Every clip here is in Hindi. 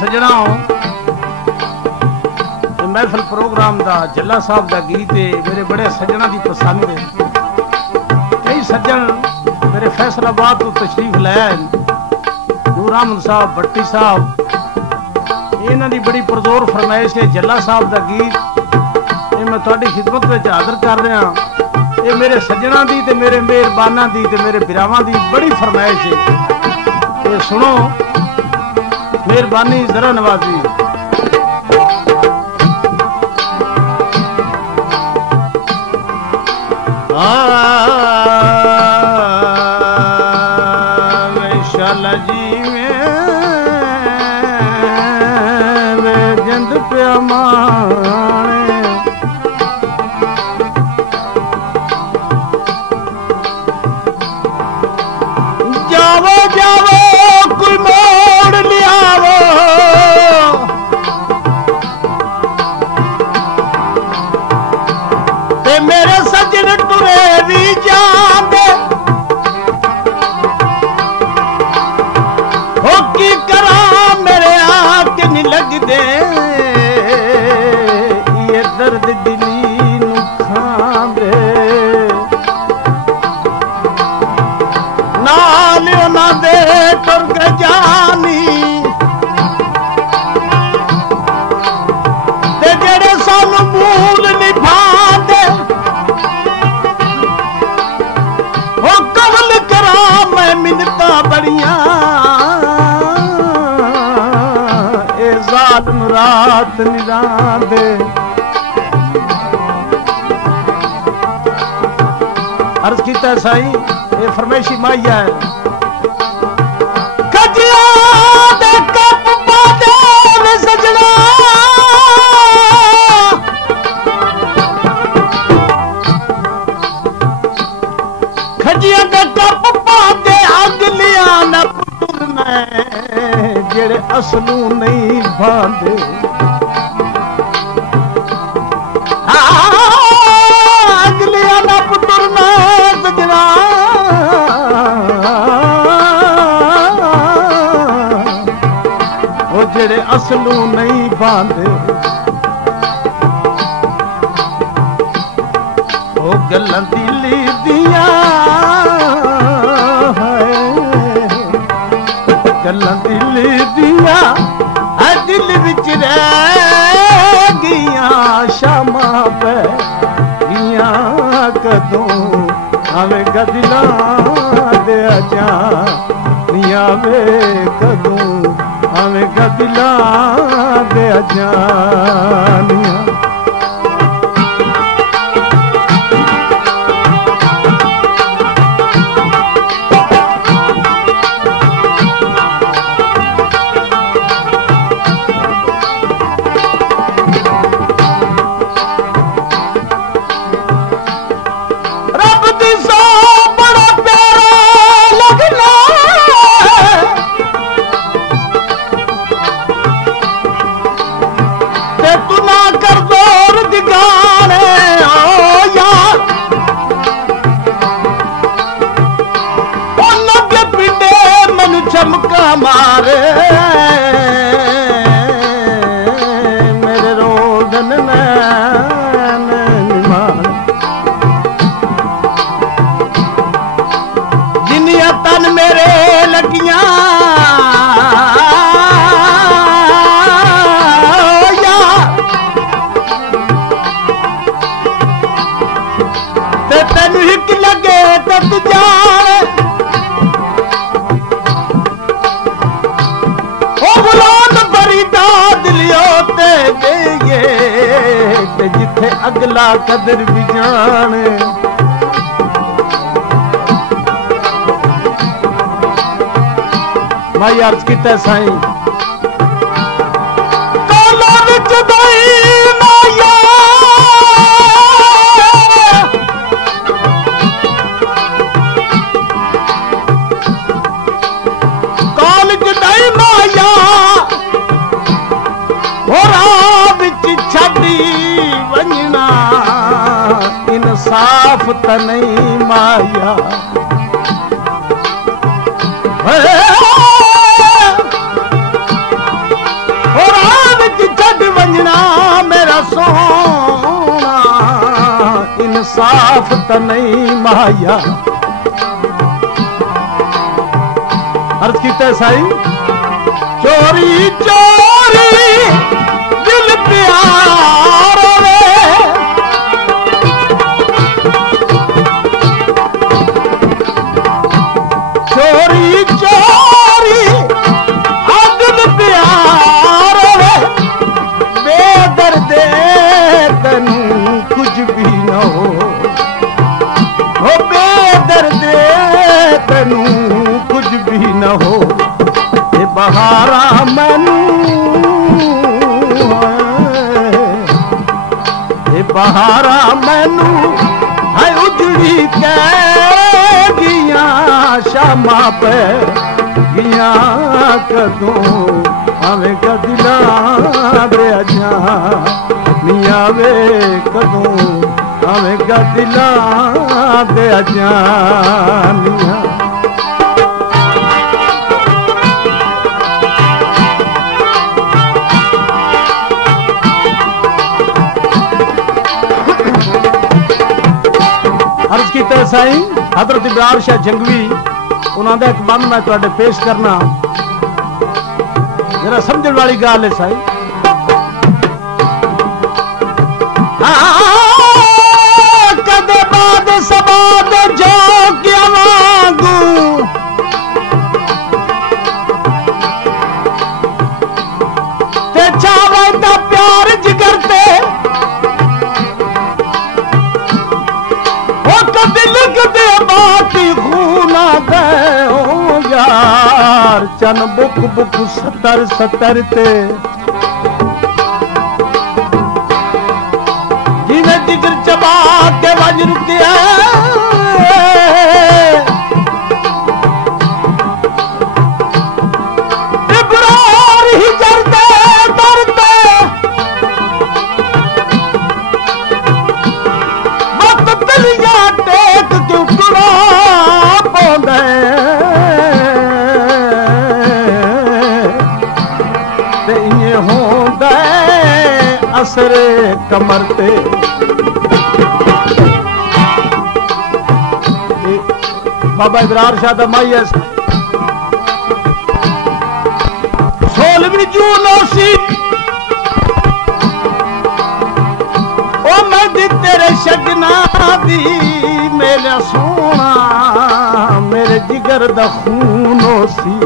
सजना महफिल प्रोग्राम दा जल्ला साहब दा गीत है मेरे बड़े सजना दी पसंद है। कई सज्जन मेरे फैसलाबाद तो तशरीफ लैन नूर अहमद साहब भट्टी साहब इन्हां दी बड़ी पुरजोर फरमाइश है जल्ला साहब दा गीत ये मैं तुहाडी खिदमत विच हाज़र कर रहा। ये मेरे सज्जना दी ते मेरे मेहरबाना दी ते मेरे बिरावां दी बड़ी फरमाइश है। ये सुनो मेहरबानी जरा नवाजी। शाला जी में जंद प्या माने जावो जावो कोई मोड़ लियावो ते मेरे सज्जन टुरे भी जांदे हो की करा मेरे आँख नहीं लगदे ये दर्द दिली नू खांदे नाल उन्हां दे टुर के जानी ते जेड़े सानू मूल निभांदे हो कवल करा मैं मिन्नतां बड़ियां ए जालिम रात निरांदे। अर्ज कीता साईं ये फरमाइशी माइया है खजिया दे कप पादे वे सजना खजिया दे कप पादे अगलिया न पुत्र मैं जेड़े असलू नहीं भांदे अगलिया न पुत्र मैं सजना वो जेड़े असलू नहीं बांधे वो गल्लां दिली दिया गल्लां दिली दिया दिल विच रह गिया शामा पे गिया कदों आवे गदिला दे जा निया वे कदों आवे गदिला दे जा निया मारे मेरे रोदन निमान जिन्नियां तन मेरे लगियां ते तेन हिक लगे ते तू जाने जिथे अगला कदर भी जाने माई अर्ज कीता साईं काला विच दई माया काल च दई माया छड़ी वंजना इंसाफ त नहीं माया साफ त नहीं माया। अर्ज कीता साईं, चोरी चोरी दिल प्यार वे, चोरी चोरी दिल प्यार वे, बेदर्दे तनू कुछ भी न हो बेदर्दे तनू कुछ भी न हो। ये बहारा मैनू, ये बहारा मैनू है उजड़ी के गिया शामा पे गिया कदों हमें कदिला दे अजा मियाँ वे कदों हमें कदिला दे अजा मियाँ। अर्ज कीता साईं, हजरत इब्रार शाह जंगवी उन्होंने एक बंद मैं तुहाडे पेश करना, जरा समझण वाली गल है साईं। कदे बाद सबाद जो क्या मांगू, ते चावे दा प्यार जिगर ते यार चन बुक बुक सतर सतर ते जिन्हें जिगर चबा के वज रुकिया इब्रार ही जरते दरते मत तलिया टेक क्यों टुरा पौंदे असरे कमर ते। बाबा इब्रार शाह दा माई है 16वीं जून सी ओ मैं दी तेरे शगना दी मेरा सोना मेरे जिगर दा खून सी।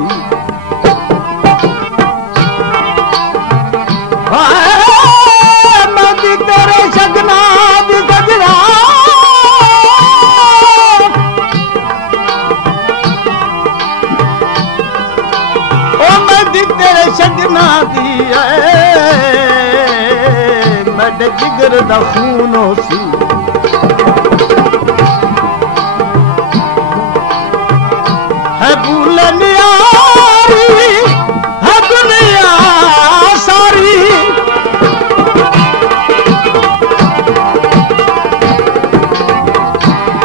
शगना दी मेरे जिगर दा खून सी। है भूलन यारी है दुनिया सारी,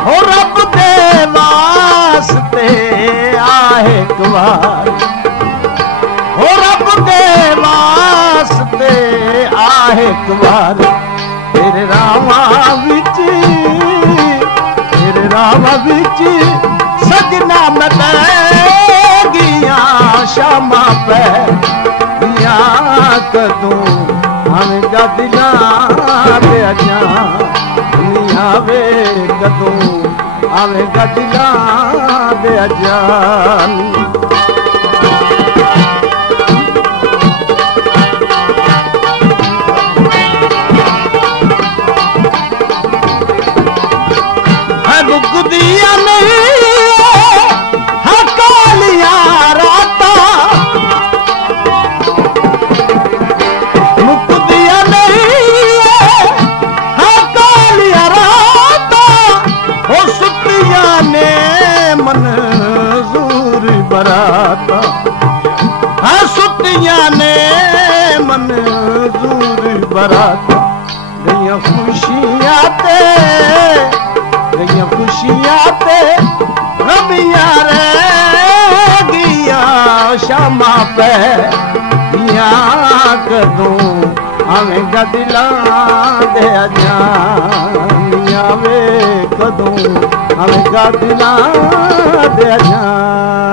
हो रब दे वास्ते आहे कुवार, हो रब दे वास्ते आहे कुवार। तेरे रावा विच सजना मैं गिया शामा पे गिया कदों हमें गदिला दे अजा मियाँ वे कदों हमें गदिला दे अजा। गुदिया नहीं हकालिया राता, मुकदिया नहीं हकालिया राता, हो सुतिया ने मंजूर बराता, हाँ सुतिया ने मंजूर बराता। गई खुशियाँ ते गई खुशियाँ ते रबिया रे गिया शामा पे गिया कदों हमें गदिला दे अजा मियाँ वे जदों हमें गादिला दे जान